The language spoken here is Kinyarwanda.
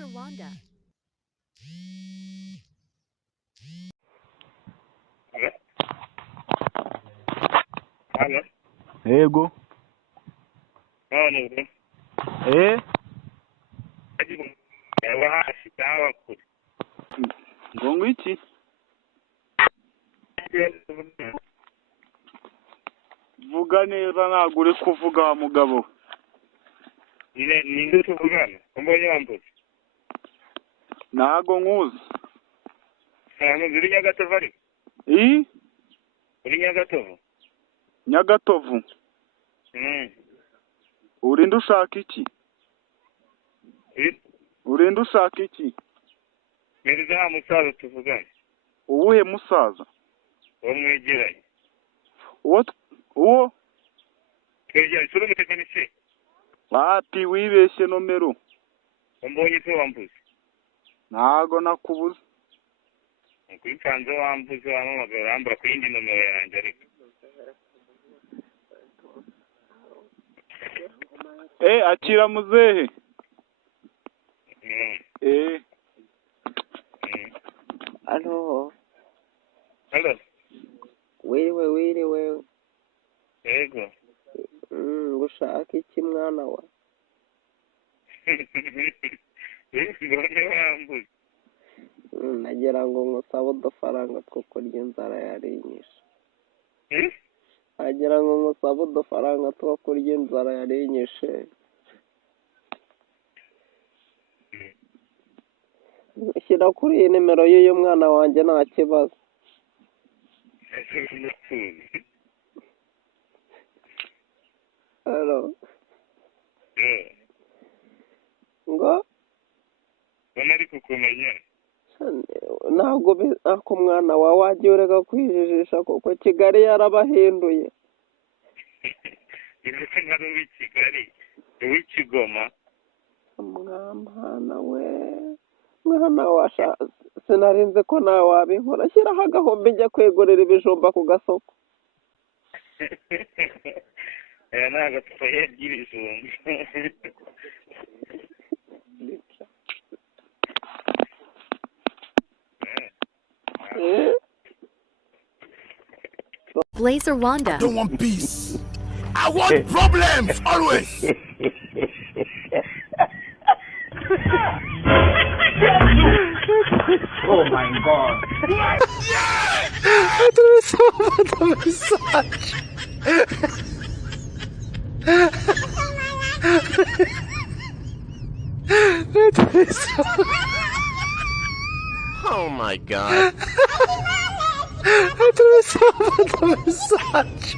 blayzerwanda. Halo. Yego. None. Ewa ashitawa kuri. Ngo iki? Vuga neza ntabwo uri kuvuga wa mugabo. Ninde tuvugana? Umbonye wambuze. Ntago nkuzi. Uri Nyagatovu ari? Uri Nyagatovu? Nyagatovu. Urinda ushaka iki? Urinda ushaka iki? Meriza musaza tuvugana. Uwuhe musaza? Uwo mwegeranye. Uwo? Twegeranye, sura umutekinisiye. Ati wibeshye nomero. Umbonye se wambuze. Ntago nakubuze. Kwipanze wambuze wamamagara ambura ku yindi nomero yanjye ariko. Akira muzehe. Halo. Halo. Wiriwe. Yego. Gushaka iki mwana wa? Mbonye wambuze. Nagira ngo ngusabe udufaranga two kurya inzara yarinyishe. Nagira ngo ngusabe udufaranga two kurya inzara yarinyishe. Shyira kuri iyi nimero y'uyu mwana wanjye nta kibazo. Halo. Ngo? Bona ari kukumenya. Ntabwo ako mwana wawe wagiye ureka kwijijisha kuko Kigali yarabahinduye. Ndetse nkari uw'i Kigali, uw'i Kigoma. Mwana washa sinarinze ko nawe wabinkora. Shyiraho agahombe njya kwegurira ibijumba ku gasoko. Aya ni agacupa yagira ibijumba. blayzerwanda. I don't want peace. I want problems always. Oh my God. Oh my God. Massage.